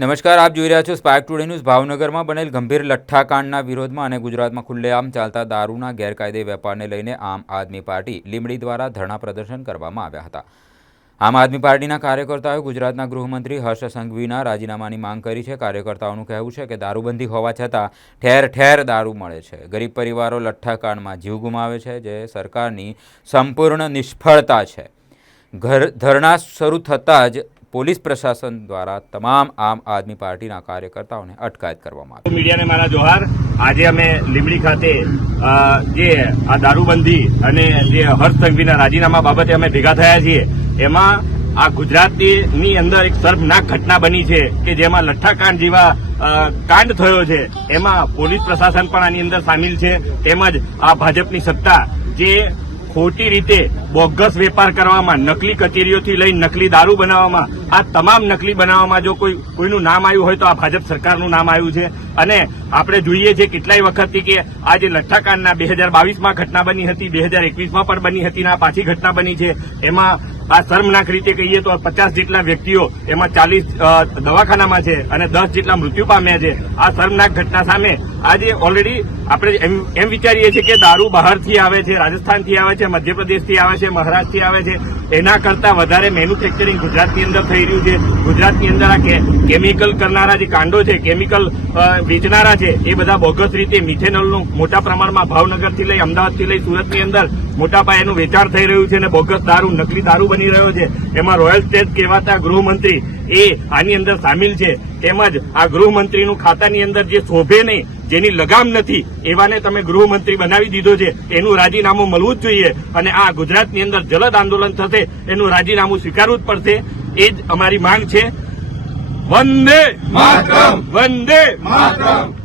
નમસ્કાર, આપ જોઈ રહ્યા છો સ્પાર્ક ટુડે ન્યૂઝ। ભાવનગરમાં બનેલ ગંભીર લઠ્ઠાકાંડના વિરોધમાં અને ગુજરાતમાં ખુલ્લેઆમ ચાલતા દારૂના ગેરકાયદે વેપારને લઈને આમ આદમી પાર્ટી લીંબડી દ્વારા ધરણા પ્રદર્શન કરવામાં આવ્યા હતા। આમ આદમી પાર્ટીના કાર્યકર્તાઓએ ગુજરાતના ગૃહમંત્રી હર્ષ સંઘવીના રાજીનામાની માંગ કરી છે। કાર્યકર્તાઓનું કહેવું છે કે દારૂબંધી હોવા છતાં ઠેર ઠેર દારૂ મળે છે। ગરીબ પરિવારો લઠ્ઠાકાંડમાં જીવ ગુમાવે છે, જે સરકારની સંપૂર્ણ નિષ્ફળતા છે। ધરણા શરૂ થતાં જ પોલીસ પ્રશાસન દ્વારા તમામ આમ આદમી પાર્ટીના કાર્યકર્તાઓને અટકાયત કરવામાં આવી। મીડિયાને મારા જોહાર। આજે અમે લીંબડી ખાતે જે આ દારૂબંધી અને જે હર્ષ સંઘવીના રાજીનામા બાબતે અમે ભેગા થયા છીએ, એમાં આ ગુજરાતની અંદર એક શર્મનાક ઘટના બની છે કે જેમાં લઠ્ઠાકાંડ જેવા કાંડ થયો છે। એમાં પોલીસ પ્રશાસન પણ આની અંદર સામેલ છે, તેમજ આ ભાજપની સત્તા જે ખોટી રીતે બોગસ વેપાર કરવામાં, નકલી કચેરીઓથી લઈ નકલી દારૂ બનાવવામાં, આ તમામ નકલી બનાવવામાં જો કોઈનું નામ આવ્યું હોય તો આ ભાજપ સરકારનું નામ આવ્યું છે। અને આપણે જોઈએ છીએ કેટલાય વખતથી કે આ જે લઠ્ઠાકાંડના 2022માં ઘટના બની હતી, 2021માં પણ બની હતી, આ પાછી ઘટના બની છે। એમાં આ શર્મનાક રીતે કહીએ તો 50 જેટલા વ્યક્તિઓ, એમાં 40 દવાખાનામાં છે અને 10 જેટલા મૃત્યુ પામ્યા છે। આ શર્મનાક ઘટના સામે આજે ઓલરેડી આપણે એમ વિચારીએ છીએ કે દારૂ બહારથી આવે છે, રાજસ્થાનથી આવે છે, મધ્યપ્રદેશથી આવે છે, મહારાષ્ટ્રથી આવે છે, એના કરતાં વધારે મેન્યુફેક્ચરિંગ ગુજરાતની અંદર થઈ રહ્યું છે। ગુજરાતની અંદર આ કેમિકલ કરનારા જે કાંડો છે, કેમિકલ વેચનારા છે, એ બધા બોગસ રીતે મિથેનોલનું મોટા પ્રમાણમાં ભાવનગરથી લઈ અમદાવાદથી લઈ સુરતની અંદર મોટા પાયેનું વેચાણ થઈ રહ્યું છે અને બોગસ દારૂ, નકલી દારૂ બની રહ્યો છે। એમાં રોયલ સ્ટેટ કહેવાતા ગૃહમંત્રી એ આની અંદર સામેલ છે। તેમજ આ ગૃહમંત્રીનું ખાતાની અંદર જે શોભે નહીં, જેની લગામ નથી, એવાને તમે ગૃહમંત્રી બનાવી દીધો છે। એનું રાજીનામું મળવું જ જોઈએ અને આ ગુજરાતની અંદર જલદ આંદોલન થશે, એનું રાજીનામું સ્વીકારવું જ પડશે। એ જ અમારી માંગ છે। વંદે માતરમ, વંદે માતરમ।